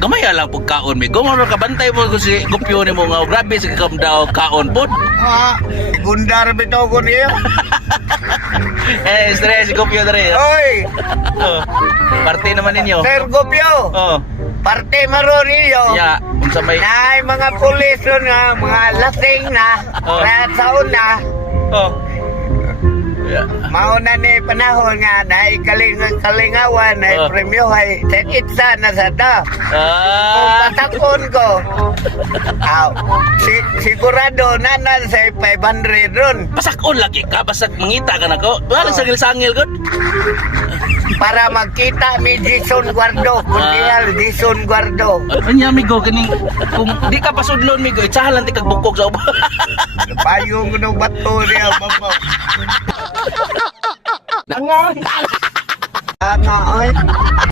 Gamay lang pag kaon mi. Gumano ka bantay mo si gupyo ni mo nga grabe sa kam daw kaon pod. Bundar bitaw ko niya. Stress si gupyo dere. Oy, Oh. Parte naman ninyo. Sir Gopyo. Oh. Parte maro ninyo. Ya, unsa may Nay mga pulis na, mga lasing na, Oh. saon na. Oh. Ya. Mauna ni panahon nga na kalingawan na Oh. premyo ay itsa na sa da. Kung Ah. patakon ko, sigurado nanan sa 500 ron Pasakon lagi ka basag mangita ka nako. Wala sa sangil gud. para magkita mi Jason Guardo. Kunyal Jason Guardo. Anya migo kining kung di ka pasudlon migo, itsahan lang ti kag bukog sa ubo. Payong no bato niya mama. Ano? Ano?